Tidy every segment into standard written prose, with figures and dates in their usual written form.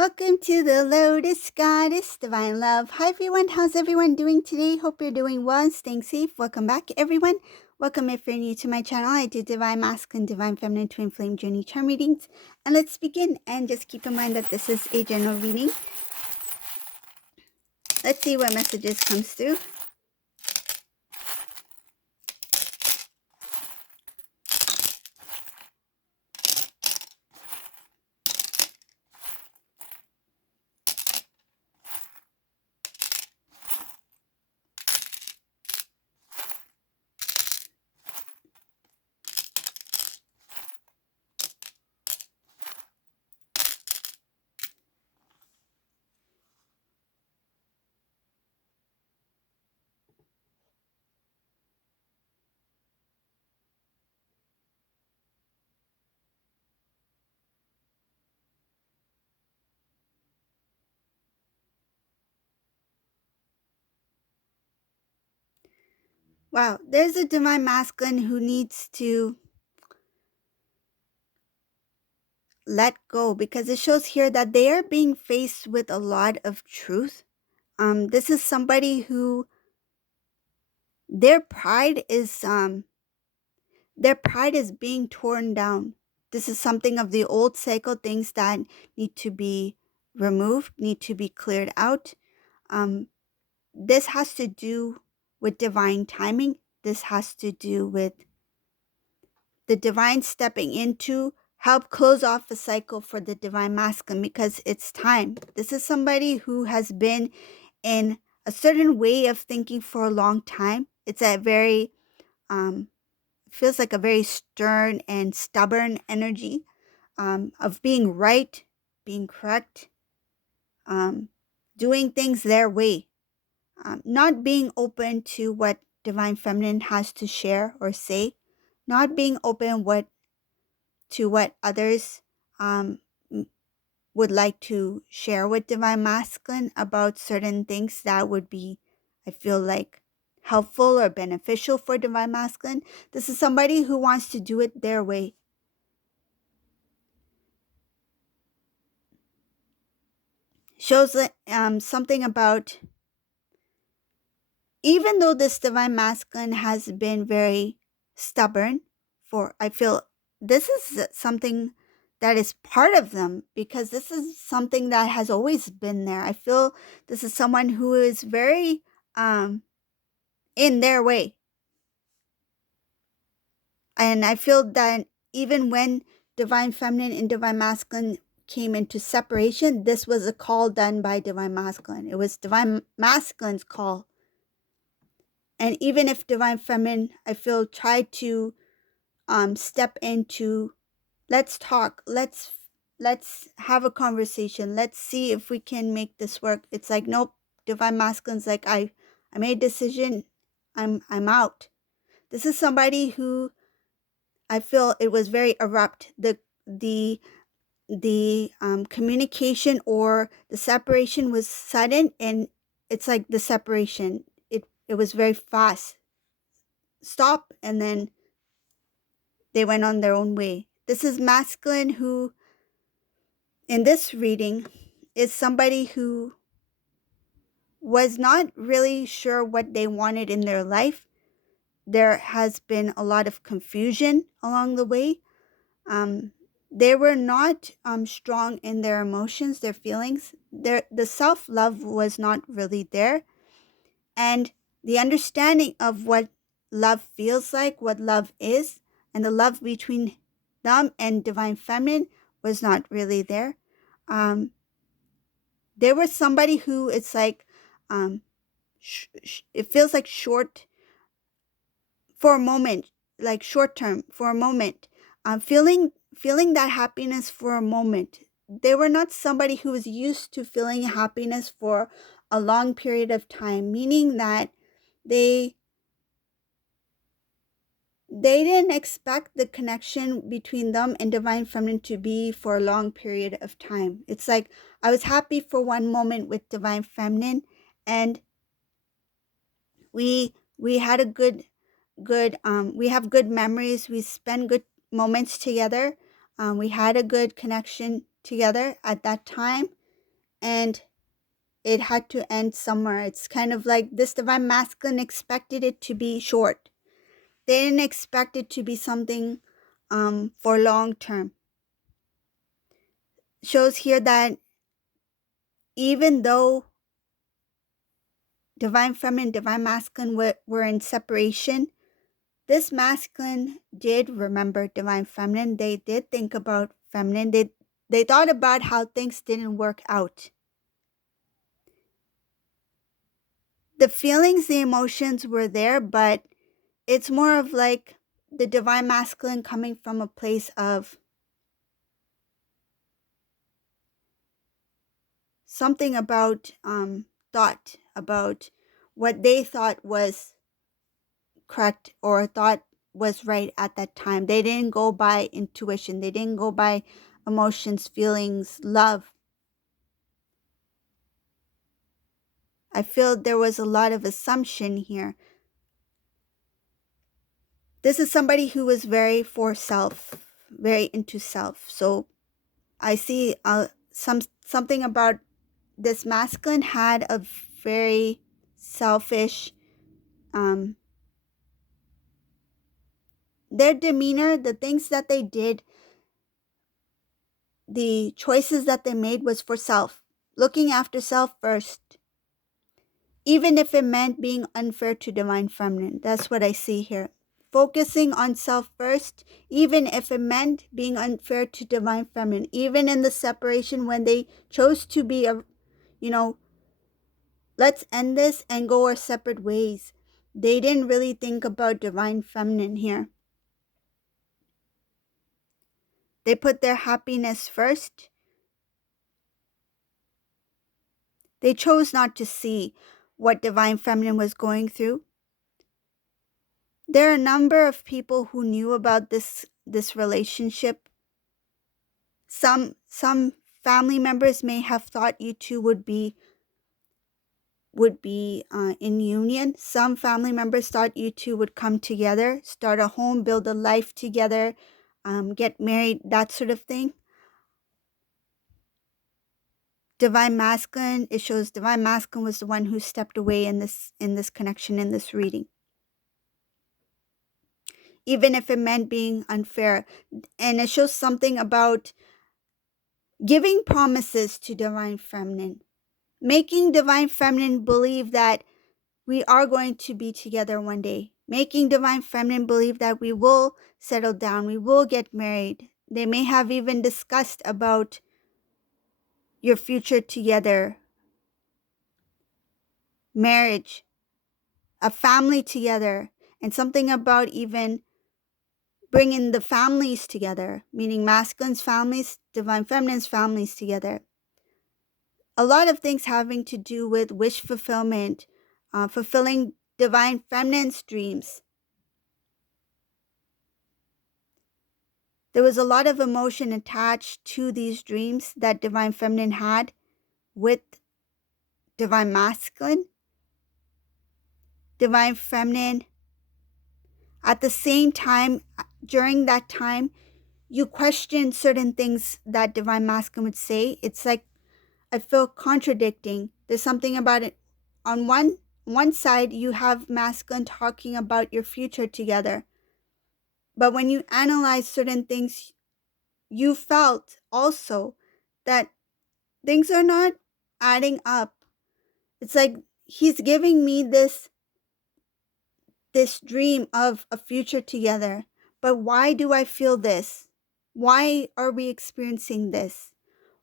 Welcome to the Lotus Goddess Divine Love. Hi everyone, how's everyone doing today? Hope you're doing well and staying safe. Welcome back everyone. Welcome if you're new to my channel. I do Divine Masculine, Divine Feminine, Twin Flame Journey Charm readings. And let's begin. And just keep in mind that this is a general reading. Let's see what messages comes through. Wow, there's a Divine Masculine who needs to let go because it shows here that they are being faced with a lot of truth. This is somebody who their pride is being torn down. This is something of the old cycle, things that need to be removed, need to be cleared out. This has to do with divine timing. This has to do with the divine stepping in to help close off a cycle for the Divine Masculine because it's time. This is somebody who has been in a certain way of thinking for a long time. It's a very feels like a very stern and stubborn energy of being right, being correct, doing things their way, not being open to what Divine Feminine has to share or say, not being open to what others would like to share with Divine Masculine about certain things that would be, I feel like, helpful or beneficial for Divine Masculine. This is somebody who wants to do it their way. Shows something about, even though this Divine Masculine has been very stubborn I feel this is something that is part of them because this is something that has always been there. I feel this is someone who is very in their way. And I feel that even when Divine Feminine and Divine Masculine came into separation, this was a call done by Divine Masculine. It was Divine Masculine's call. And even if Divine Feminine, I feel, tried to step into, let's talk, let's have a conversation, let's see if we can make this work. It's like, nope, Divine Masculine's like, I made a decision, I'm out. This is somebody who I feel it was very abrupt. The communication or the separation was sudden, and it's like the separation. It was very fast. Stop, and then they went on their own way. This is masculine who, in this reading, is somebody who was not really sure what they wanted in their life. There has been a lot of confusion along the way. They were not strong in their emotions, their feelings. The self-love was not really there. And the understanding of what love feels like, what love is, and the love between them and Divine Feminine was not really there. There was somebody who, it's like, it feels like short for a moment, like short term for a moment, feeling that happiness for a moment. They were not somebody who was used to feeling happiness for a long period of time, meaning that they didn't expect the connection between them and Divine Feminine to be for a long period of time. It's like, I was happy for one moment with Divine Feminine, and we had a good we have good memories, we spend good moments together, we had a good connection together at that time, and it had to end somewhere. It's kind of like this divine masculine expected it to be short. They didn't expect it to be something for long term. Shows here that even though divine feminine, divine masculine were in separation, this masculine did remember divine feminine. They did think about feminine. They thought about how things didn't work out. The feelings, the emotions were there, but it's more of like the divine masculine coming from a place of something about thought, about what they thought was correct or thought was right at that time. They didn't go by intuition. They didn't go by emotions, feelings, love. I feel there was a lot of assumption here. This is somebody who was very for self, very into self. So I see something about this masculine had a very selfish their demeanor, the things that they did, the choices that they made was for self, looking after self first, even if it meant being unfair to divine feminine. That's what I see here. Focusing on self first, even if it meant being unfair to divine feminine, even in the separation when they chose to be let's end this and go our separate ways. They didn't really think about divine feminine here. They put their happiness first. They chose not to see what divine feminine was going through. There are a number of people who knew about this relationship. Some family members may have thought you two would be in union. Some family members thought you two would come together, start a home, build a life together, get married, that sort of thing. Divine masculine, it shows divine masculine was the one who stepped away in this connection, in this reading, even if it meant being unfair. And it shows something about giving promises to divine feminine, making divine feminine believe that we are going to be together one day, making divine feminine believe that we will settle down, we will get married. They may have even discussed about your future together, marriage, a family together, and something about even bringing the families together, meaning masculine's families, divine feminine's families together. A lot of things having to do with wish fulfillment, fulfilling divine feminine's dreams. There was a lot of emotion attached to these dreams that divine feminine had with divine masculine. Divine feminine, at the same time, during that time, you question certain things that divine masculine would say. It's like I feel contradicting. There's something about it. On one side, you have masculine talking about your future together. But when you analyze certain things, you felt also that things are not adding up. It's like he's giving me this dream of a future together. But why do I feel this? Why are we experiencing this?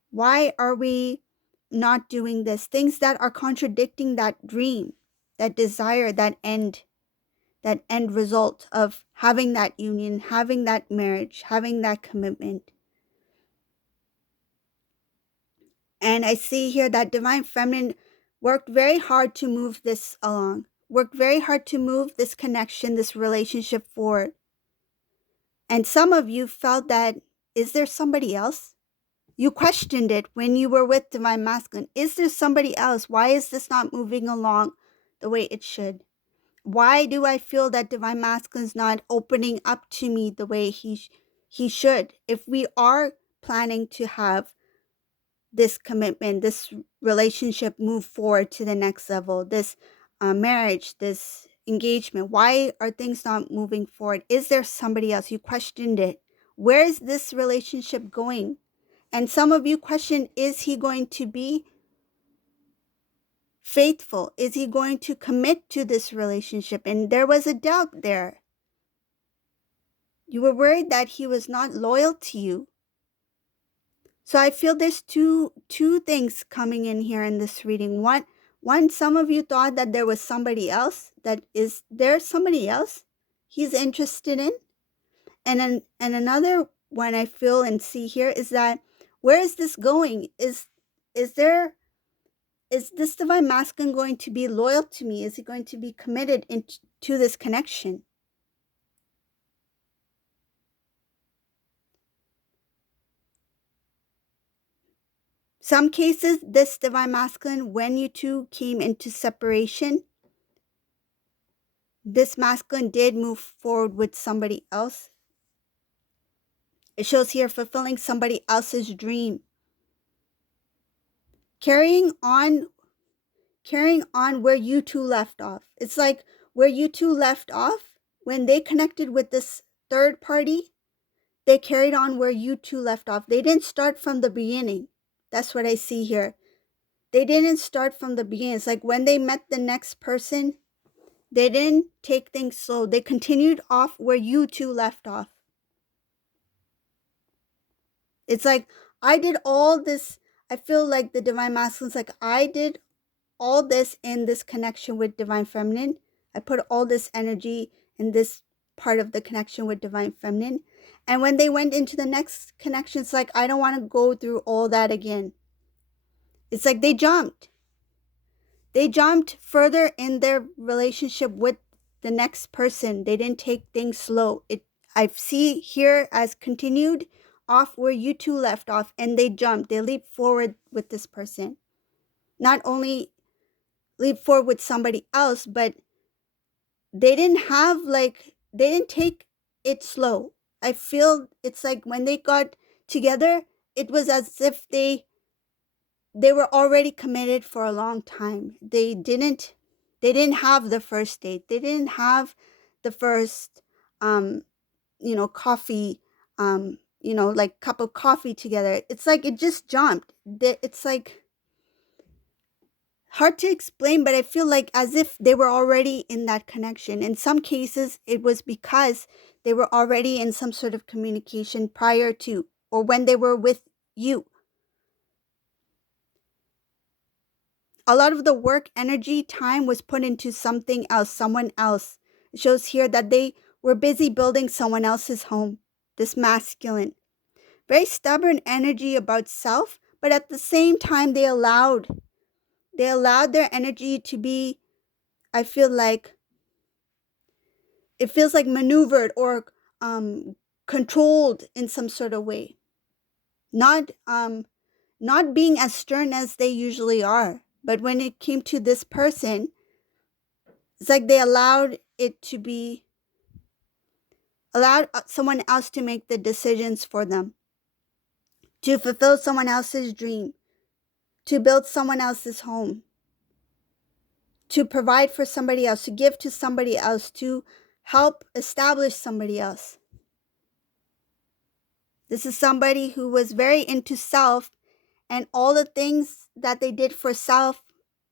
Why are we not doing this? Things that are contradicting that dream, that desire, that end result of having that union, having that marriage, having that commitment. And I see here that divine feminine worked very hard to move this along, worked very hard to move this connection, this relationship forward. And some of you felt that, is there somebody else? You questioned it when you were with divine masculine. Is there somebody else? Why is this not moving along the way it should? Why do I feel that divine masculine is not opening up to me the way he should? If we are planning to have this commitment, this relationship move forward to the next level, this marriage, this engagement? Why are things not moving forward? Is there somebody else? You questioned it. Where is this relationship going? And some of you question, is he going to be faithful? Is he going to commit to this relationship? And there was a doubt there. You were worried that he was not loyal to you. So I feel there's two things coming in here in this reading. One, some of you thought that there was somebody else. That is there somebody else he's interested in? And another one I feel and see here is that, where is this going? Is this divine masculine going to be loyal to me? Is he going to be committed to this connection? Some cases, this divine masculine, when you two came into separation, this masculine did move forward with somebody else. It shows here fulfilling somebody else's dream. Carrying on where you two left off. It's like where you two left off, when they connected with this third party, they carried on where you two left off. They didn't start from the beginning. That's what I see here. They didn't start from the beginning. It's like when they met the next person, they didn't take things slow. They continued off where you two left off. It's like, I did all this. I feel like the divine masculine's like, I did all this in this connection with divine feminine. I put all this energy in this part of the connection with divine feminine. And when they went into the next connection, it's like, I don't want to go through all that again. It's like they jumped. They jumped further in their relationship with the next person. They didn't take things slow. I see here as continued off where you two left off, and they jumped. They leaped forward with this person. Not only leap forward with somebody else, but they didn't take it slow. I feel it's like when they got together, it was as if they were already committed for a long time. They didn't have the first date. They didn't have the first coffee, like cup of coffee together. It's like it just jumped. It's like hard to explain, but I feel like as if they were already in that connection. In some cases, it was because they were already in some sort of communication prior to, or when they were with you. A lot of the work, energy, time was put into something else, someone else. It shows here that they were busy building someone else's home. This masculine. Very stubborn energy about self, but at the same time they allowed their energy to be, I feel like, it feels like maneuvered or controlled in some sort of way. Not being as stern as they usually are. But when it came to this person, it's like they allowed someone else to make the decisions for them, to fulfill someone else's dream, to build someone else's home, to provide for somebody else, to give to somebody else, to help establish somebody else. This is somebody who was very into self, and all the things that they did for self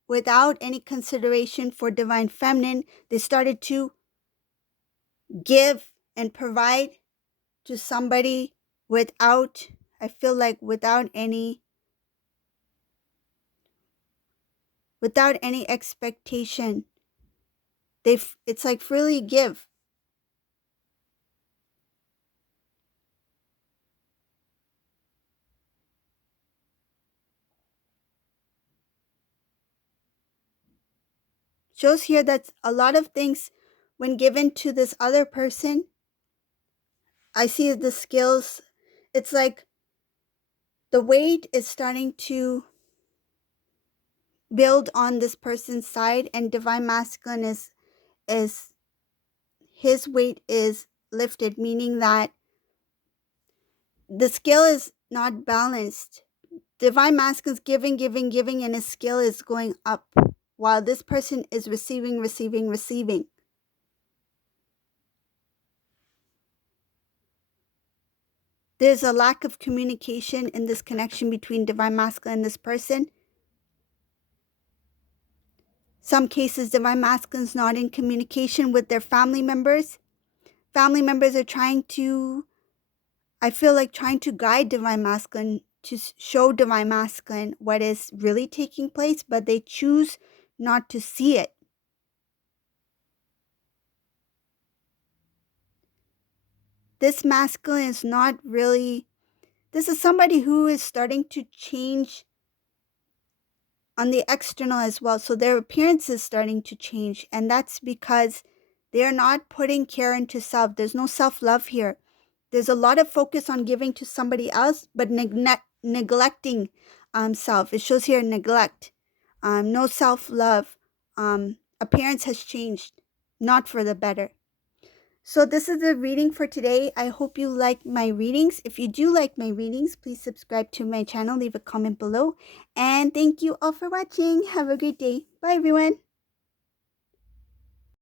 without any consideration for divine feminine, they started to give and provide to somebody without, I feel like, without any expectation. It's like freely give. Shows here that a lot of things, when given to this other person, I see the skills. It's like the weight is starting to build on this person's side, and divine masculine is his weight is lifted, meaning that the scale is not balanced. Divine Masculine's giving, giving, giving, and his skill is going up, while this person is receiving, receiving, receiving. There's a lack of communication in this connection between Divine Masculine and this person. Some cases, Divine Masculine is not in communication with their family members. Family members are trying to, I feel like, trying to guide Divine Masculine, to show Divine Masculine what is really taking place, but they choose not to see it. This masculine is not really, this is somebody who is starting to change on the external as well. So their appearance is starting to change, and that's because they're not putting care into self. There's no self-love here. There's a lot of focus on giving to somebody else, but neglecting self. It shows here neglect, no self-love. Appearance has changed, not for the better. So this is the reading for today. I hope you like my readings. If you do like my readings, please subscribe to my channel, leave a comment below. And thank you all for watching. Have a great day. Bye, everyone.